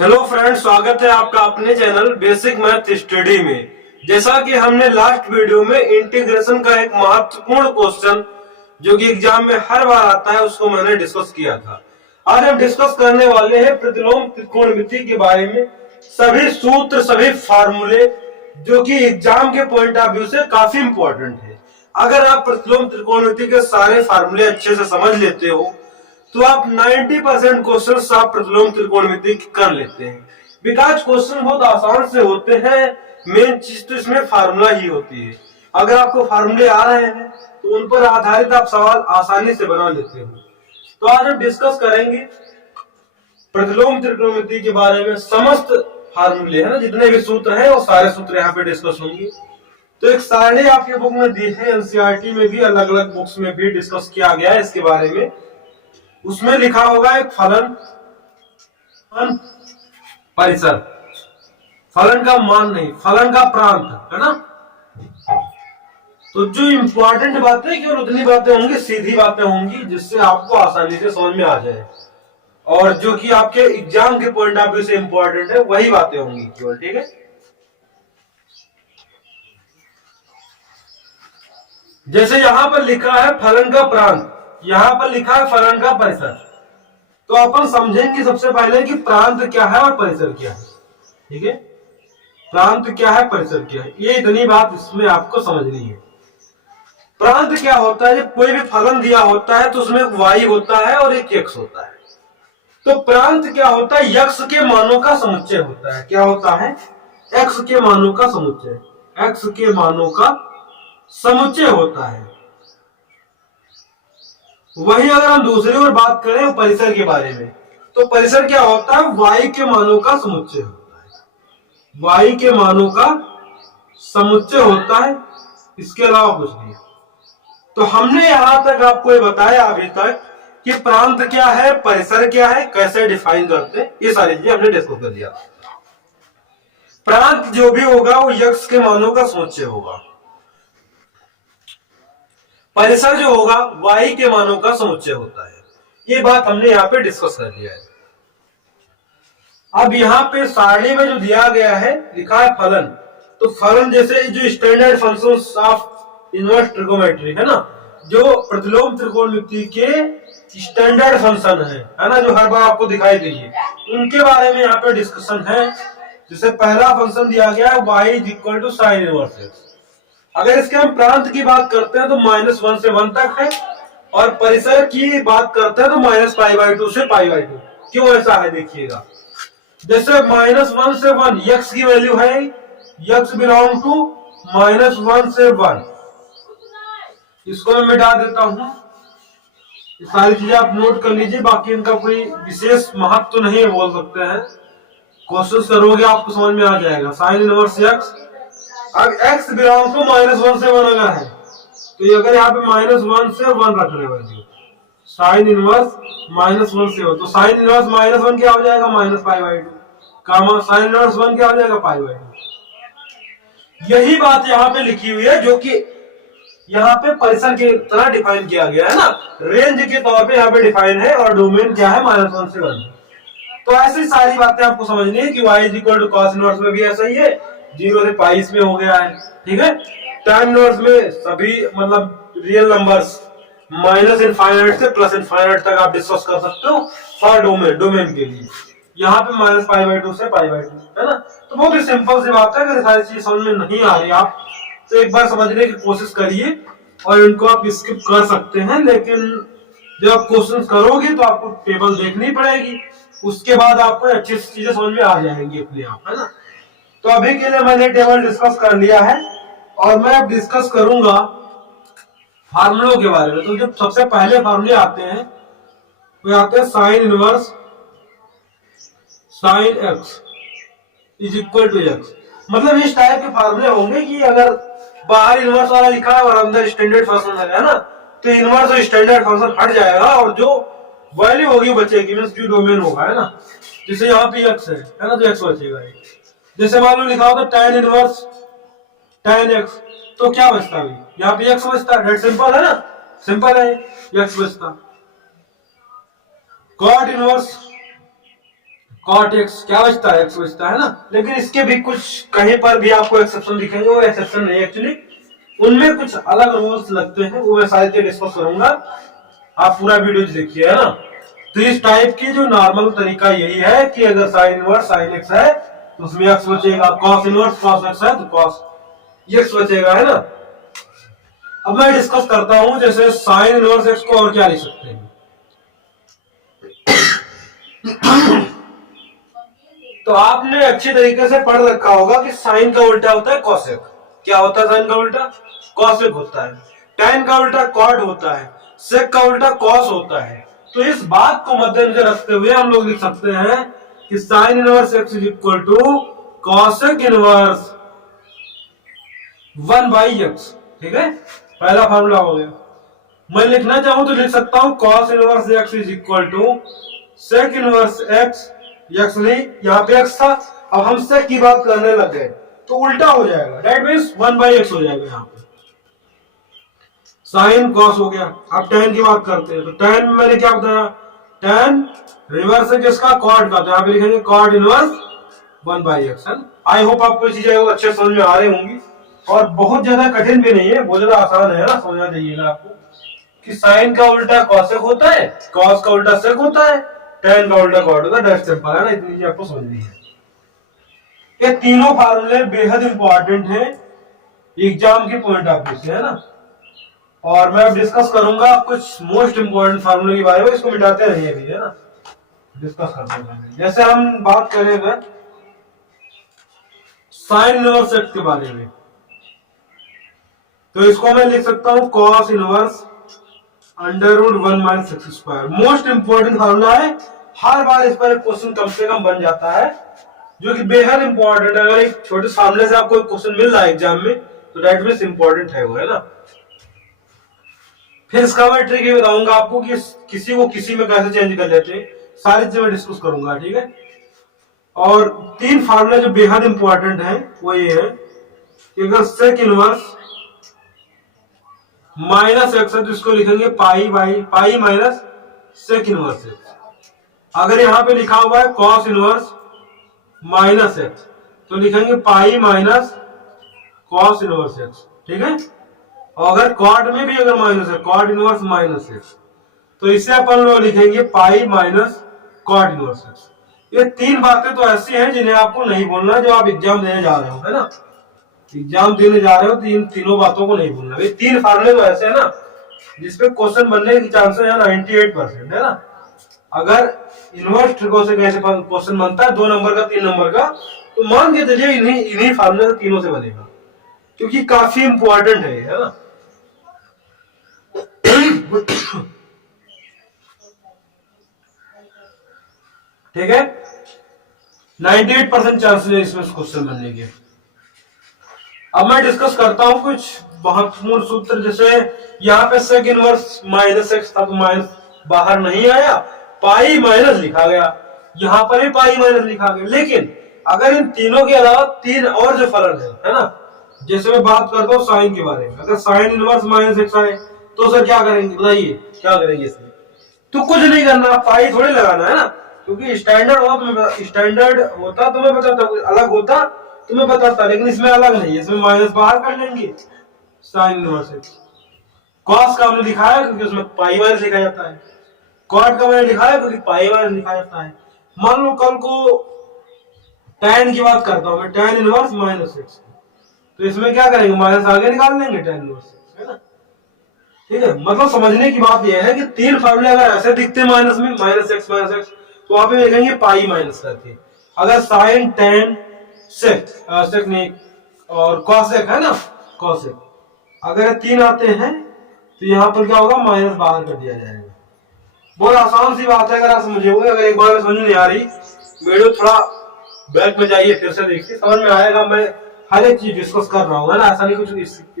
Hello friends, स्वागत है आपका अपने चैनल बेसिक मैथ स्टडी में। जैसा कि हमने लास्ट वीडियो में इंटीग्रेशन का एक महत्वपूर्ण क्वेश्चन जो कि एग्जाम में हर बार आता है उसको मैंने डिस्कस किया था। आज हम डिस्कस करने वाले हैं प्रतिलोम त्रिकोणमिति के बारे में। सभी सूत्र, सभी फार्मूले जो कि एग्जाम के पॉइंट ऑफ व्यू से काफी इंपॉर्टेंट है। अगर आप प्रतिलोम त्रिकोणमिति के सारे फार्मूले अच्छे से समझ लेते हो तो आप 90% क्वेश्चन आप प्रतिलोम त्रिकोणमिति कर लेते हैं। बिकॉज क्वेश्चन बहुत आसान से होते हैं, मेन चीज तो इसमें फार्मूला ही होती है। अगर आपको फार्मूले आ रहे हैं तो उन पर आधारित आप सवाल आसानी से बना लेते हो। तो आज हम डिस्कस करेंगे प्रतिलोम त्रिकोणमिति के बारे में। समस्त फार्मूले है ना, जितने भी सूत्र हैं वो सारे सूत्र यहाँ पे डिस्कस होंगे। तो एक सारणी आपके बुक में दी है, एनसीईआरटी में भी, अलग अलग बुक्स में भी डिस्कस किया गया है इसके बारे में। उसमें लिखा होगा एक फलन परिसर, फलन का मान नहीं, फलन का प्रांत, है ना। तो जो इंपॉर्टेंट बातें केवल उतनी बातें होंगी, सीधी बातें होंगी जिससे आपको आसानी से समझ में आ जाए, और जो कि आपके एग्जाम के पॉइंट ऑफ व्यू से इंपॉर्टेंट है वही बातें होंगी केवल। ठीक है, जैसे यहां पर लिखा है फलन का प्रांत, यहां पर लिखा है फलन का परिसर। तो अपन समझेंगे सबसे पहले कि प्रांत क्या है और परिसर क्या है। ठीक है, प्रांत क्या है, परिसर क्या है, ये इतनी बात इसमें आपको समझनी है। प्रांत क्या होता है, जब कोई भी फलन दिया होता है तो उसमें एक y होता है और एक x होता है। तो प्रांत क्या होता है, x के मानों का समुच्चय होता है। क्या होता है, x के मानों का समुच्चय, x के मानों का समुच्चय होता है। वही अगर हम दूसरी ओर बात करें परिसर के बारे में, तो परिसर क्या होता है, y के मानों का समुच्चय होता है। y के मानों का समुच्चय होता है, इसके अलावा कुछ नहीं। तो हमने यहां तक आपको ये बताया अभी तक कि प्रांत क्या है, परिसर क्या है, कैसे डिफाइन करते हैं, ये सारी चीजें हमने डिस्कस कर लिया। प्रांत जो भी होगा वो x के मानों का समुच्चय होगा, परिसर जो होगा y के मानों का समुच्चय होता है। ये बात हमने यहाँ पे डिस्कस कर लिया है। अब यहाँ पे सारणी में जो दिया गया है, लिखा है फलन। तो फलन जैसे जो standard functions of inverse trigonometry है ना, जो प्रतिलोम त्रिकोणमिति के स्टैंडर्ड फंक्शन है ना, जो हर बार आपको दिखाई देंगे, उनके बारे में यहाँ पे डिस्कशन है। जैसे पहला फंक्शन दिया गया है y is equal to sine inverse x। अगर इसके हम प्रांत की बात करते हैं तो -1 से 1 तक है, और परिसर की बात करते हैं तो -π/2 से π/2। क्यों ऐसा है देखिएगा, जैसे -1 से 1 x की वैल्यू है, x बिलोंग टू -1 से 1। इसको मैं मिटा देता हूं, ये सारी चीजें आप नोट कर लीजिए, बाकी इनका कोई विशेष महत्व तो नहीं बोल सकते हैं। क्वेश्चन करोगे आपको समझ में आ जाएगा। साइन इनवर्स x, अब x बिलोंग टू -1 से 1 अगर है तो ये अगर यहाँ पे -1 से 1 रख रहे वैल्यू, साइन इनवर्स -1 से 1, तो साइन इनवर्स -1 क्या हो जाएगा, -π/2, कामा साइन इनवर्स 1 क्या हो जाएगा, π/2। यही बात यहाँ पे लिखी हुई है, जो कि यहाँ पे परिसर की तरह डिफाइन किया गया है ना, रेंज के तौर पे यहाँ पे डिफाइन है, और डोमेन क्या है, -1 से 1। तो ऐसी सारी बातें आपको समझनी है कि y is equal to cos inverse में भी ऐसा ही है, 0 से π इसमें हो गया है। ठीक है, tan इनवर्स में सभी मतलब रियल नंबर्स -∞ से +∞ तक आप डिस्कस कर सकते हो फॉर डोमेन के लिए। यहाँ पे -π/2 से π/2 है ना। तो बहुत ही सिंपल सी बात है। अगर सारी चीज समझ में नहीं आ रही आप तो एक बार समझने की कोशिश करिए, और इनको आप स्किप कर सकते हैं, लेकिन जब आप क्वेश्चन करोगे तो आपको टेबल देखनी पड़ेगी, उसके बाद आपको अच्छी चीजें समझ में आ जाएंगी अपने आप, है ना। तो अभी के लिए मैंने टेबल डिस्कस कर लिया है, और मैं अब डिस्कस करूंगा फार्मूलों के बारे में। तो जब सबसे पहले फार्मूले आते हैं वो आते हैं sine inverse sine x is equal to x। मतलब इस टाइप के फार्मूले होंगे कि अगर बाहर इनवर्स वाला लिखा है और अंदर स्टैंडर्ड फंक्शन है ना, तो इनवर्स और स्टैंडर्ड फंक्शन हट जाएगा, और जो वैल्यू होगी बचेगी, मींस जो डोमेन होगा, है ना। जैसे यहाँ पे x है ना, तो x बचेगा। जैसे मान लो लिखा होता tan इनवर्स tan x, तो क्या बचता है, यहाँ पे x बचता है। सिंपल है ना, सिंपल है, x बचता। cot इनवर्स कॉट एक्स क्या बचता है, एक्स बचता है ना। लेकिन इसके भी कुछ कहीं पर भी आपको एक्सेप्शन दिखेंगे, वो एक्सेप्शन नहीं एक्चुअली, उनमें कुछ अलग रूल्स लगते हैं, वो मैं सारी चीजें डिस्कस करूंगा, आप पूरा वीडियो देखिए, है ना। तो इस टाइप की जो नॉर्मल तरीका यही है कि अगर साइन इनवर्स साइन एक्स है तो उसमें एक्स बचेगा, कॉस इनवर्स कॉस एक्स है तो कॉस एक्स बचेगा, है ना। अब मैं डिस्कस करता हूं, जैसे साइन इनवर्स एक्स को और क्या लिख सकते हैं। तो आपने अच्छी तरीके से पढ़ रखा होगा कि साइन का उल्टा होता है कॉसेक। क्या होता है साइन का उल्टा? कॉसेक होता है। टैन का उल्टा कॉट होता है, सेक का उल्टा कॉस होता है। तो इस बात को मद्देनजर रखते हुए हम लोग लिख सकते हैं कि sine inverse x is equal to cosec inverse 1/x। ठीक है, पहला फॉर्मूला हो गया। मैं लिखना चाहूं तो लिख सकता हूं cos inverse x is equal to sec inverse x, x नहीं, यहाँ पे एक्स था, अब हम सेक की बात करने लग गए तो उल्टा हो जाएगा, दैट मींस 1/x हो जाएगा। यहाँ पे साइन कॉस हो गया। अब टैन की बात करते हैं, तो टैन में मैंने क्या बताया, टैन रिवर्स है किसका, कॉट का, तो यहाँ पे लिखेंगे cot inverse 1/x। I hope आपको ये चीजें अच्छे समझ में आ रही होंगी, और बहुत ज्यादा कठिन भी नहीं है, बहुत ज्यादा आसान है ना, समझना चाहिएगा आपको कि साइन का उल्टा कॉसेक होता है, कॉस का उल्टा सेक होता है, टैन का उल्टा कॉट होता है, दैट्स सिंपल, है ना। इतनी चीज आपको समझनी है। ये तीनों फार्मूले बेहद इंपॉर्टेंट हैं एग्जाम के पॉइंट ऑफ व्यू से, है ना। और मैं अब डिस्कस करूंगा कुछ मोस्ट इंपॉर्टेंट फार्मूले के बारे में, इसको मिटाते रहिए भी, है ना, डिस्कस करते हैं। जैसे हम बात करेंगे साइन इनवर्स एक्स के बारे में, तो इसको मैं लिख सकता हूं cos inverse √1 - x²। Most important formula है, हर बार इस पर एक क्वेश्चन कम से कम बन जाता है, जो कि बेहद इंपॉर्टेंट है। अगर एक छोटे फार्मूले से आपको क्वेश्चन मिल रहा है एग्जाम में तो दैट मींस इंपॉर्टेंट है वो, है ना। फिर इसका मैं ट्रिक ये बताऊंगा आपको कि किसी को किसी में कैसे चेंज कर लेते हैं, सारी चीजें मैं डिस्कस करूंगा, ठीक है। और तीन फार्मूले जो बेहद इंपॉर्टेंट है वो ये है कि अगर सेक इनवर्स माइनस एक्स है तो इसको लिखेंगे pi minus sec inverse x. अगर यहां पे लिखा हुआ है कॉस इनवर्स माइनस एक्स तो लिखेंगे pi minus cos inverse x, ठीक है। और अगर कॉट में भी अगर माइनस है, कॉट इनवर्स माइनस एक्स, तो इसे अपन लोग लिखेंगे pi minus cot inverse x. ये तीन बातें तो ऐसी हैं जिन्हें आपको नहीं बोलना, जो आप एग्जाम देने जा रहे हो, है ना। एग्जाम देने जा रहे हो, तीनों बातों को नहीं भूलना। ये तीन फार्मूले तो ऐसे है ना जिसपे क्वेश्चन बनने की चांसेस है 98%, है ना। अगर इनवर्स ट्रिको से कैसे क्वेश्चन बनता है 2 नंबर का 3 नंबर का, तो मान के चलिए इन्हीं फार्मूले से तीनों से बनेगा, क्योंकि काफी इंपॉर्टेंट है ना। ठीक है, 98% चांसेस है इसमें क्वेश्चन बनने के। अब मैं डिस्कस करता हूं कुछ महत्वपूर्ण सूत्र, जैसे यहाँ पे सेक इनवर्स माइनस एक्स था तो माइनस बाहर नहीं आया, पाई माइनस लिखा गया, यहाँ पर भी पाई माइनस लिखा गया। लेकिन अगर इन तीनों के अलावा तीन और जो फलन है ना, जैसे मैं बात करता हूँ साइन के बारे में, अगर साइन इनवर्स माइनस एक्स आए तो सर क्या करेंगे, बताइए क्या करेंगे इसमें। तो कुछ नहीं करना, पाई थोड़ी लगाना है ना, क्योंकि स्टैंडर्ड होता तो मैं बताता, अलग होता तो मैं बताता, लेकिन इसमें अलग नहीं है, इसमें माइनस बाहर कर लेंगे, साइन इनवर्स एक्स। कॉस का हमने दिखाया क्योंकि उसमें पाई माइनस लिखा जाता है, कॉट का मैंने दिखाया क्योंकि पाई माइनस लिखा जाता है। मान लो कल को टैन की बात करता हूं मैं, टैन इनवर्स माइनस एक्स, तो इसमें क्या करेंगे, माइनस आगे निकाल लेंगे टैन इनवर्स एक्स, है ना। ठीक है, मतलब समझने की बात यह है कि तीन फार्मूले अगर ऐसे दिखते माइनस में, माइनस एक्स तो वहां पे लिखेंगे पाई माइनस करके। अगर साइन टैन सेक नहीं और कॉसेक है ना, कॉसेक, अगर तीन आते हैं तो यहाँ पर क्या होगा, माइनस बाहर कर दिया जाएगा। बहुत आसान सी बात है, अगर आप समझोगे। अगर एक बार में समझ नहीं आ रही, वीडियो थोड़ा बैक में जाइए, फिर से देखिए, समझ में आएगा। मैं हर एक चीज डिस्कस कर रहा हूँ, है ना, ऐसा नहीं कुछ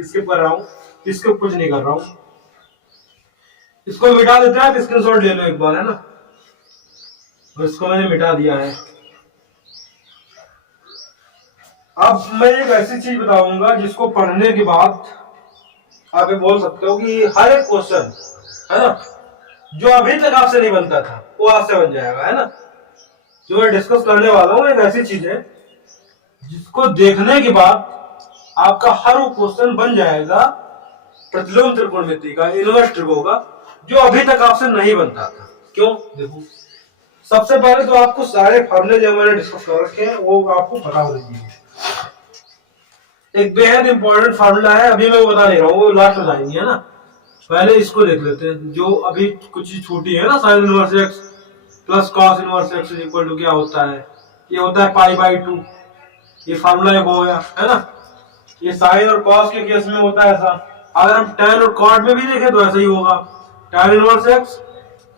स्किप कर रहा हूँ, इसके कुछ नहीं कर रहा हूँ। इसको मिटा देते हैं, स्क्रीनशॉट ले लो एक बार, है ना। और इसको मैंने मिटा दिया है। अब मैं एक ऐसी चीज बताऊंगा जिसको पढ़ने के बाद आप ये बोल सकते हो कि हर एक क्वेश्चन, है ना, जो अभी तक आपसे नहीं बनता था वो आज से बन जाएगा, है ना। जो मैं डिस्कस करने वाला हूँ एक ऐसी चीज है जिसको देखने के बाद आपका हर वो क्वेश्चन बन जाएगा प्रतिलोम त्रिकोणमिति का, इनवर्स त्रिकोण का, जो अभी तक आपसे नहीं बनता था। क्यों? देखो, सबसे पहले तो आपको सारे फॉर्मूले जो मैंने डिस्कस कर रखे हैं वो आपको पता होने चाहिए। एक बेहद इंपॉर्टेंट फार्मूला है, अभी मैं वो बता नहीं रहा हूँ, वो लास्ट में बताएंगे, है ना। पहले इसको देख लेते हैं, जो अभी कुछ छूटी है ना, sine inverse x plus cos inverse x equal to क्या होता है, ये होता है पाई बाई 2। ये फार्मूला एक हो गया, है ना। ये साइन और कॉस के केस में होता है ऐसा। अगर हम tan और कॉट में भी देखें तो ऐसा ही होगा, tan inverse x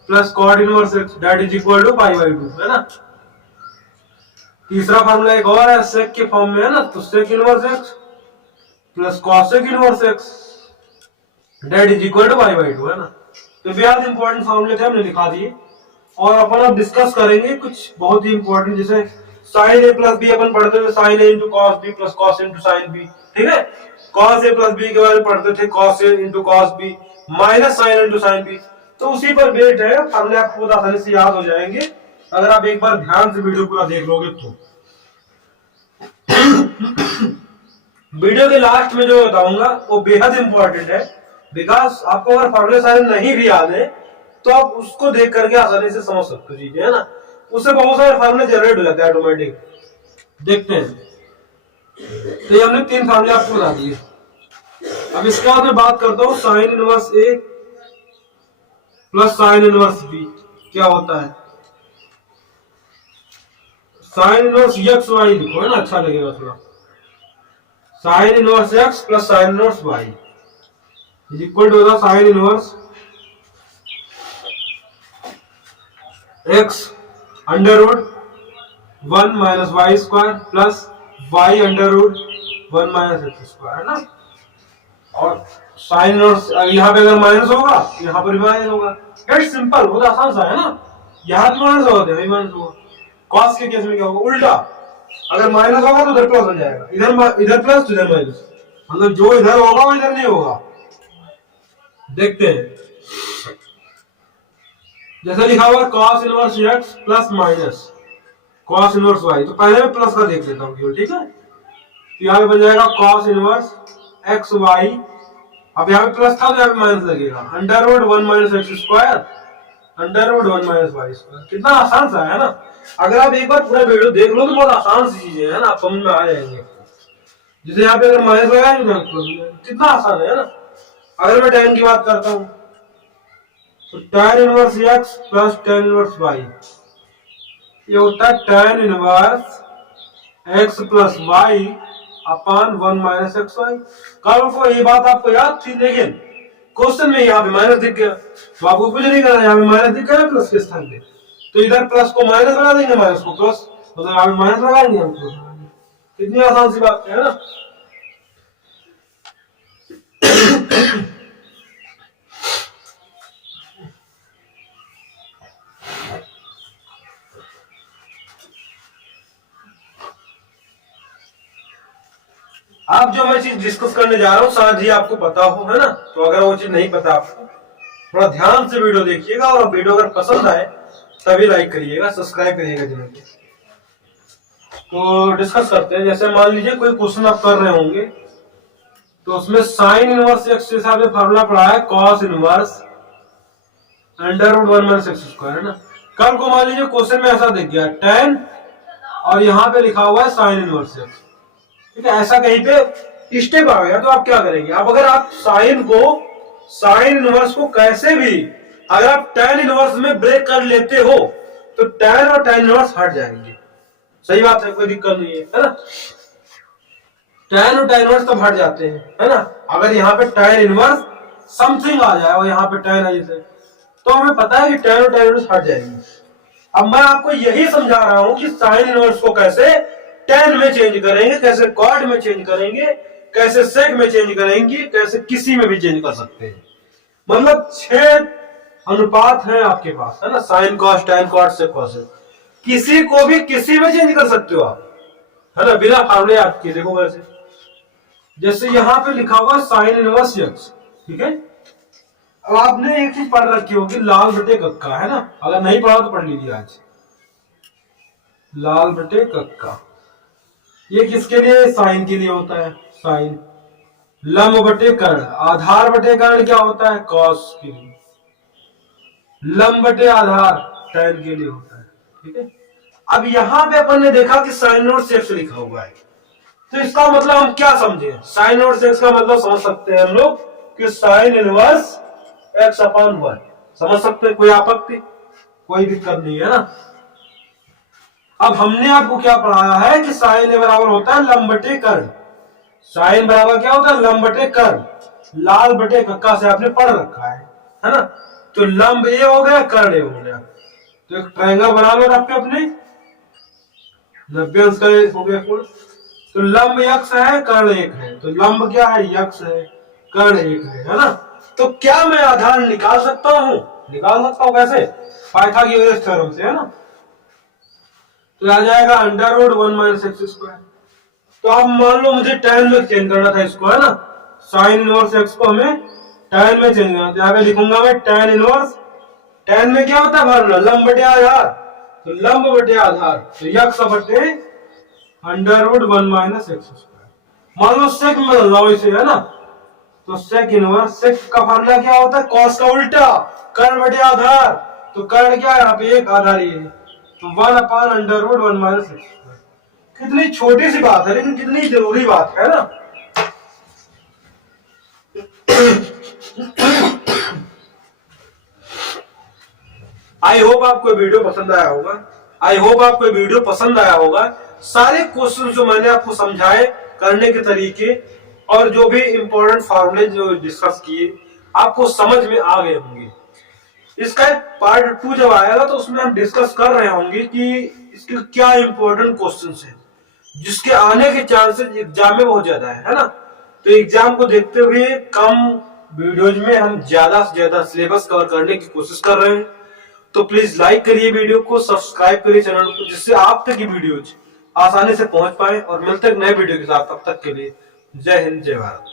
plus cot inverse x that is equal to pi by 2, है ना। तीसरा फार्मूला एक और है सेक के फॉर्म में, है ना, तो sec inverse x plus cosec inverse x that is equal to pi by 2, है ना। तो बेहद इंपॉर्टेंट फार्मूले थे, हमने दिखा दिए। और अपन अब डिस्कस करेंगे कुछ बहुत ही इंपॉर्टेंट, जैसे साइन ए प्लस बी अपन पढ़ते थे, sin A into cos B plus cos into sin B, ठीक है। कॉस ए प्लस बी के बारे में पढ़ते थे, cos A into cos B minus sin into sin B. तो उसी पर बेस्ड है, फार्मूले आपको बहुत आसानी से याद हो जाएंगे अगर आप एक बार ध्यान से वीडियो पूरा देख लोगे तो। वीडियो के लास्ट में जो बताऊंगा वो बेहद इंपॉर्टेंट है, बिकॉज आपको अगर फार्मूले सारे नहीं भी याद है तो आप उसको देख करके आसानी से समझ सकते हो चीजें, है ना। उससे बहुत सारे फार्मूले जनरेट हो जाते हैं ऑटोमेटिक। देखते हैं, तो ये हमने 3 फार्मूले आपको बता दिए। अब इसके बाद मैं बात करता हूँ साइन इनवर्स ए प्लस साइन इनवर्स बी क्या होता है। साइन इनवर्स एक्स वाई लिखो, है ना, अच्छा लगेगा थोड़ा। Sin inverse x plus sin inverse y is equal to होगा sin inverse x under root 1 minus y square plus y under root 1 minus x square, है ना। और साइन इनवर्स यहाँ पे अगर माइनस होगा यहाँ पर भी माइनस होगा। इट्स सिंपल, बहुत आसान सा है ना। यहाँ भी माइनस होगा, यहाँ भी माइनस होगा। कॉस के केस में क्या होगा, उल्टा, अगर माइनस होगा तो इधर प्लस हो जाएगा, इधर प्लस तो इधर माइनस, मतलब जो इधर होगा वो इधर नहीं होगा। देखते हैं, जैसे लिखा हुआ cos inverse x plus minus cos inverse y, तो पहले मैं प्लस का देख लेता हूँ केवल, ठीक है। तो यहाँ पे बन जाएगा cos इनवर्स x y, अब यहाँ पे प्लस था तो यहाँ पे माइनस लगेगा, under root 1 minus x square under root 1 minus y square. कितना आसान सा है ना। अगर आप एक बार पूरा वीडियो देख लो तो बहुत आसान सी चीजें है ना, आप समझ में आ जाएंगे। जैसे यहाँ पे अगर माइनस लगाएंगे कितना आसान है ना। अगर मैं tan की बात करता हूँ तो tan inverse x plus tan inverse y, ये होता है tan inverse x plus y अपान 1 माइनस एक्स वाई। कल को ये बात आपको याद थी, लेकिन क्वेश्चन में यहाँ पे माइनस दिख गया तो आपको कुछ नहीं करना, यहाँ पे माइनस दिख गया प्लस के स्थान पे, तो इधर प्लस को माइनस लगा देंगे, माइनस को प्लस, मतलब यहाँ पे माइनस लगाएंगे हम प्लस लगाएंगे। कितनी आसान सी बात है ना। आप जो मैं चीज डिस्कस करने जा रहा हूँ शायद ही आपको पता हो, है ना। तो अगर वो चीज नहीं पता आपको, थोड़ा ध्यान से वीडियो देखिएगा, और वीडियो अगर पसंद आए तभी लाइक करिएगा, सब्सक्राइब करिएगा जिन्होंने। तो डिस्कस करते हैं, जैसे मान लीजिए कोई क्वेश्चन आप कर रहे होंगे तो उसमें साइन इनवर्स एक्स के हिसाब से फार्मूला पढ़ा है cos inverse under root 1 minus x square, है ना। कल को मान लीजिए क्वेश्चन में ऐसा दिख गया tan और यहाँ पे लिखा हुआ है साइन इनवर्स एक्स, ठीक है। ऐसा कहीं पे स्टेप आ गया तो आप क्या करेंगे, अब अगर आप साइन इनवर्स को कैसे भी अगर आप tan इनवर्स में ब्रेक कर लेते हो तो tan और tan इनवर्स हट जाएंगे। सही बात है, कोई दिक्कत नहीं है ना। tan और tan इनवर्स तब हट जाते हैं, है ना। अगर यहाँ पे tan इनवर्स समथिंग आ जाए और यहाँ पे tan है जैसे, तो हमें पता है कि tan और tan इनवर्स हट जाएंगे। अब मैं आपको यही समझा रहा हूं कि साइन इनवर्स को कैसे tan में चेंज करेंगे, कैसे कॉट में चेंज करेंगे, कैसे सेक में चेंज करेंगे, कैसे किसी में भी चेंज कर सकते हैं। मतलब 6 अनुपात है आपके पास, है ना, sine cos tan cot sec cosec, किसी को भी किसी में चेंज कर सकते हो आप, है ना, बिना फार्मूले आपके। देखो वैसे जैसे यहाँ पे लिखा हुआ साइन इनवर्स एक्स, ठीक है। अब आपने एक चीज पढ़ रखी होगी लाल बटे कक्का, है ना, अगर नहीं पढ़ा तो पढ़ लीजिए आज। लाल बटे कक्का। ये किसके लिए? साइन के लिए होता है, साइन। लंब बटे कर्ण, आधार बटे कर्ण क्या होता है? कॉस के लिए। लंब बटे आधार टैन के लिए होता है, ठीक है। अब यहां पे अपन ने देखा कि साइन और सेक्स लिखा हुआ है, तो इसका मतलब हम क्या समझे? साइन और सेक्स का मतलब समझ सकते हैं हम लोग कि sine inverse x upon one, समझ सकते हैं? कोई आपत्ति? कोई दिक्कत नहीं है ना। अब हमने आपको क्या पढ़ाया है कि साइन ए बराबर होता है लंब बटे कर्ण। साइन बराबर क्या होता है? लंब बटे कर्ण। लाल बटे कक्का से आपने पढ़ रखा है ना। तो लंब ए हो गया, कर्ण ए हो गया, तो एक ट्रायंगल बना लो आपके अपने 90 अंश का हो गया कुल। तो लंब यक्स है, कर्ण एक है, तो लंब क्या है? यक्स है, कर्ण एक है ना। तो क्या मैं आधार निकाल सकता हूं? निकाल सकता हूं, कैसे? पाइथागोरस थ्योरम से, है ना। तो आ जाएगा under root 1 minus x square. तो अब मान लो मुझे tan में चेंज करना था इसको, है ना। साइन इनवर्स एक्स को हमें tan में चेंज करना, यहाँ पे लिखूंगा मैं tan इनवर्स। tan में क्या होता है फॉर्मूला? लंब बटे आधार, तो लंब बटे आधार, तो यक्स बटे under root 1 minus x square. मान लो सेक में बदल रहा इसे, है ना। तो सेक इनवर्स, सेक का फॉर्मूला क्या होता है? कॉस का उल्टा, कर्ण बटे आधार, तो कर्ण क्या है यहाँ पे? एक, आधार ये है, तो 1 upon under root 1 minus x square. कितनी छोटी सी बात है लेकिन कितनी जरूरी बात है ना। आई होप आपको वीडियो पसंद आया होगा। आई होप आपको वीडियो पसंद आया होगा। सारे क्वेश्चन जो मैंने आपको समझाए, करने के तरीके और जो भी इंपॉर्टेंट फॉर्मूले जो डिस्कस किए, आपको समझ में आ गए होंगे। इसका एक पार्ट 2 जब आएगा तो उसमें हम डिस्कस कर रहे होंगे कि इसके क्या इंपॉर्टेंट क्वेश्चंस हैं जिसके आने के चांसेस एग्जाम में बहुत ज्यादा है ना। तो एग्जाम को देखते हुए कम वीडियोज में हम ज्यादा से ज्यादा सिलेबस कवर करने की कोशिश कर रहे हैं। तो प्लीज लाइक करिए वीडियो को, सब्सक्राइब करिए चैनल को, जिससे आप तक ये वीडियोज आसानी से पहुंच पाए। और मिलते हैं नए वीडियो के साथ, तब तक के लिए जय हिंद, जय भारत।